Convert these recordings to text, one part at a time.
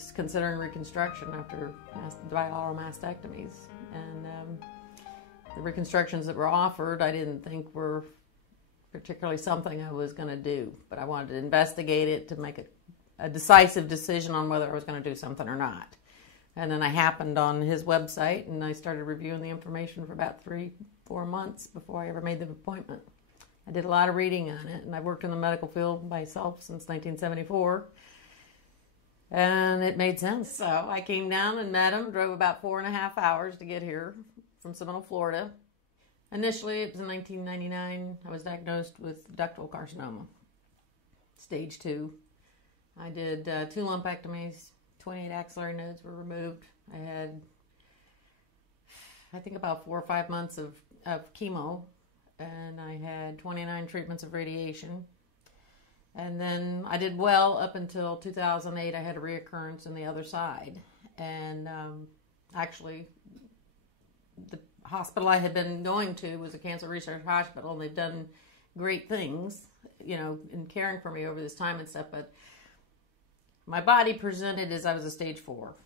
was considering reconstruction after bilateral mastectomies. And the reconstructions that were offered, I didn't think were particularly something I was going to do. But I wanted to investigate it to make a decisive decision on whether I was going to do something or not. And then I happened on his website, and I started reviewing the information for about 3-4 months before I ever made the appointment. I did a lot of reading on it, and I've worked in the medical field myself since 1974. And it made sense. So I came down and met him, drove about 4.5 hours to get here from Seminole, Florida. Initially, it was in 1999, I was diagnosed with ductal carcinoma, stage 2. I did 2 lumpectomies, 28 axillary nodes were removed. I had, I think, about 4 or 5 months of chemo, and I had 29 treatments of radiation. And then I did well up until 2008. I had a reoccurrence on the other side. And actually, the hospital I had been going to was a cancer research hospital, and they've done great things, you know, in caring for me over this time and stuff. But my body presented as I was a stage 4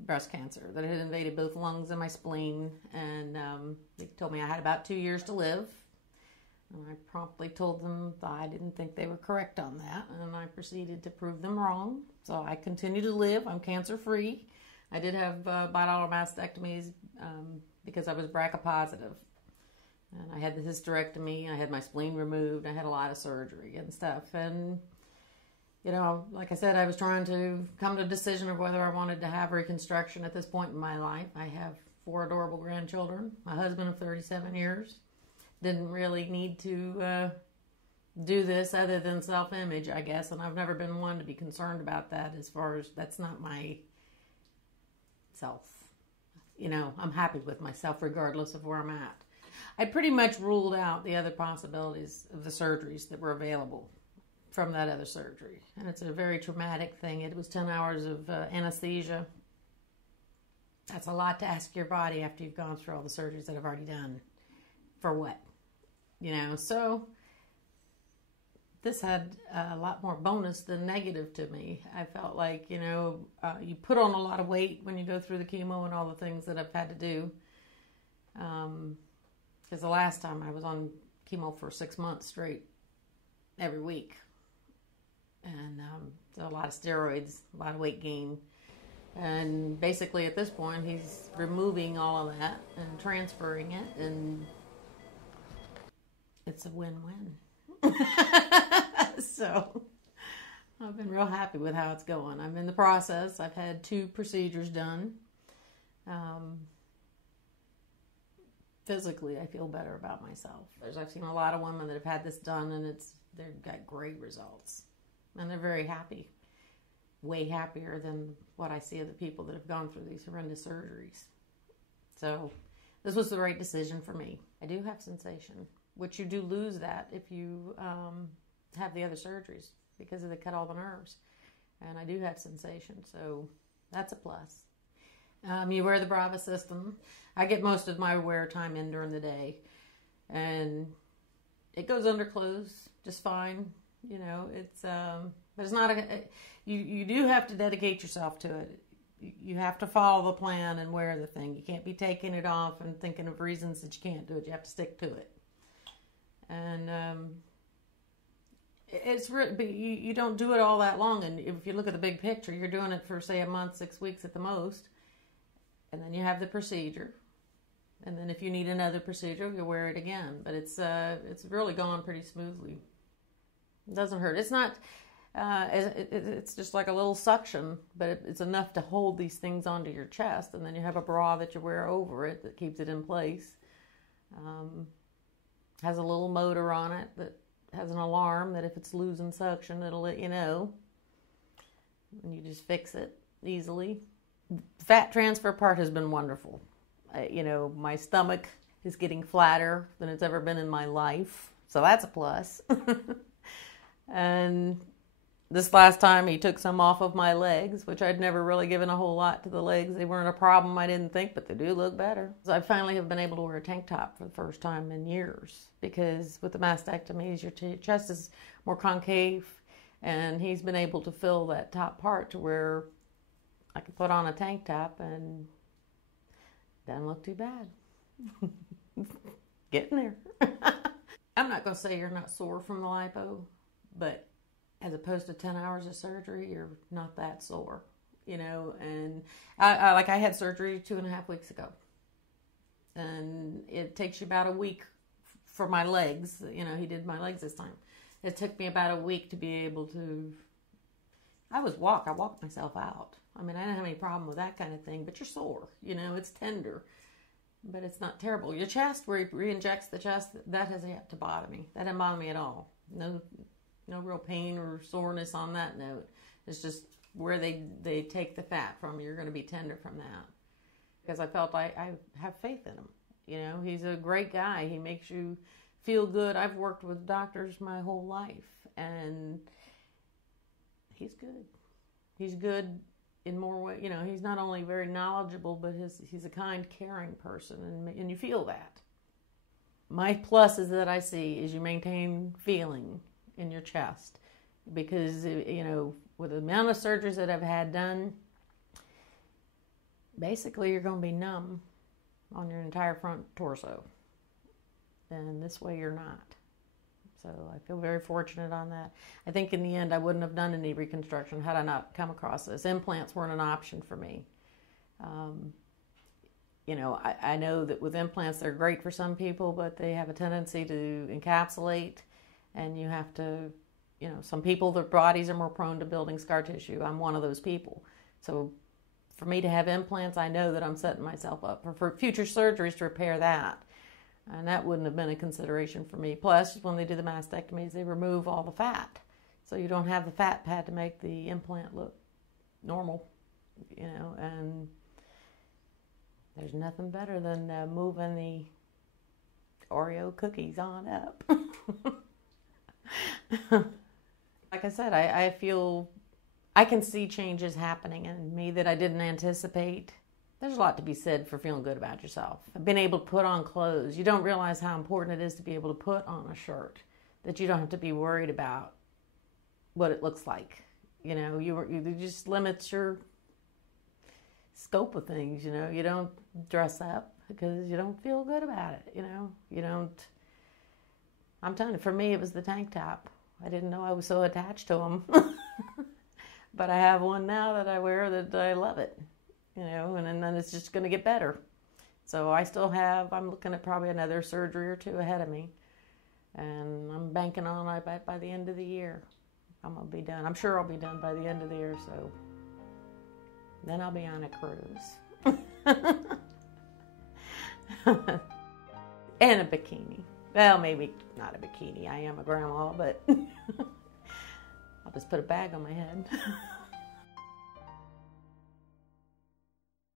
breast cancer that had invaded both lungs and my spleen. And they told me I had about 2 years to live. And I promptly told them that I didn't think they were correct on that, and I proceeded to prove them wrong. So I continue to live. I'm cancer-free. I did have bilateral mastectomies because I was BRCA positive. And I had the hysterectomy. I had my spleen removed. I had a lot of surgery and stuff. And, you know, like I said, I was trying to come to a decision of whether I wanted to have reconstruction at this point in my life. I have 4 adorable grandchildren, my husband of 37 years. Didn't really need to do this other than self-image, I guess, and I've never been one to be concerned about that, as far as that's not my self. You know, I'm happy with myself regardless of where I'm at. I pretty much ruled out the other possibilities of the surgeries that were available from that other surgery, and it's a very traumatic thing. It was 10 hours of anesthesia. That's a lot to ask your body after you've gone through all the surgeries that I've already done. For what? You know, so this had a lot more bonus than negative to me. I felt like, you know, you put on a lot of weight when you go through the chemo and all the things that I've had to do. Because the last time I was on chemo for 6 months straight, every week. And so a lot of steroids, a lot of weight gain. And basically at this point, he's removing all of that and transferring it, and it's a win-win. So I've been real happy with how it's going. I'm in the process. I've had 2 procedures done. Physically, I feel better about myself. I've seen a lot of women that have had this done, and they've got great results. And they're very happy. Way happier than what I see of the people that have gone through these horrendous surgeries. So this was the right decision for me. I do have sensation, which you do lose that if you have the other surgeries, because they cut all the nerves. And I do have sensation, so that's a plus. You wear the Brava system. I get most of my wear time in during the day, and it goes under clothes just fine. You know, it's there's not you do have to dedicate yourself to it. You have to follow the plan and wear the thing. You can't be taking it off and thinking of reasons that you can't do it. You have to stick to it. And but you don't do it all that long. And if you look at the big picture, you're doing it for, say, a month, 6 weeks at the most. And then you have the procedure. And then if you need another procedure, you wear it again. But it's really gone pretty smoothly. It doesn't hurt. It's not, it's just like a little suction, but it's enough to hold these things onto your chest. And then you have a bra that you wear over it that keeps it in place. Has a little motor on it that has an alarm that if it's losing suction, it'll let you know. And you just fix it easily. The fat transfer part has been wonderful. You know, my stomach is getting flatter than it's ever been in my life. So that's a plus. And this last time he took some off of my legs, which I'd never really given a whole lot to the legs. They weren't a problem, I didn't think, but they do look better. So I finally have been able to wear a tank top for the first time in years, because with the mastectomies, your chest is more concave, and he's been able to fill that top part to where I could put on a tank top and doesn't look too bad. Getting there. I'm not going to say you're not sore from the lipo, but as opposed to 10 hours of surgery, you're not that sore, you know. And I had surgery 2.5 weeks ago, and it takes you about a week for my legs. You know, he did my legs this time. It took me about a week to be able to. I walked myself out. I mean, I didn't have any problem with that kind of thing, but you're sore. You know, it's tender, but it's not terrible. Your chest, where he re-injects the chest, that has yet to bother me. That didn't bother me at all. No real pain or soreness on that note. It's just where they take the fat from. You're going to be tender from that. Because I felt I have faith in him. You know, he's a great guy. He makes you feel good. I've worked with doctors my whole life, and he's good. He's good in more ways. You know, he's not only very knowledgeable, but he's a kind, caring person, and you feel that. My pluses that I see is you maintain feeling in your chest, because, you know, with the amount of surgeries that I've had done, basically you're going to be numb on your entire front torso, and this way you're not. So I feel very fortunate on that. I think in the end I wouldn't have done any reconstruction had I not come across this. Implants weren't an option for me. You know, I know that with implants they're great for some people, but they have a tendency to encapsulate, and you have to, you know, some people, their bodies are more prone to building scar tissue. I'm one of those people. So for me to have implants, I know that I'm setting myself up for future surgeries to repair that. And that wouldn't have been a consideration for me. Plus, when they do the mastectomies, they remove all the fat. So you don't have the fat pad to make the implant look normal, you know. And there's nothing better than moving the Oreo cookies on up. Like I said, I feel I can see changes happening in me that I didn't anticipate. There's a lot to be said for feeling good about yourself. I've been able to put on clothes. You don't realize how important it is to be able to put on a shirt, that you don't have to be worried about what it looks like. You know, you just limits your scope of things. You know, you don't dress up because you don't feel good about it. You know, you don't. I'm telling you, for me, it was the tank top. I didn't know I was so attached to them. But I have one now that I wear that I love it. You know, and then it's just going to get better. So I'm looking at probably another surgery or two ahead of me. And I'm banking on by the end of the year, I'm going to be done. I'm sure I'll be done by the end of the year, so then I'll be on a cruise. And a bikini. Well, maybe not a bikini. I am a grandma, but I'll just put a bag on my head.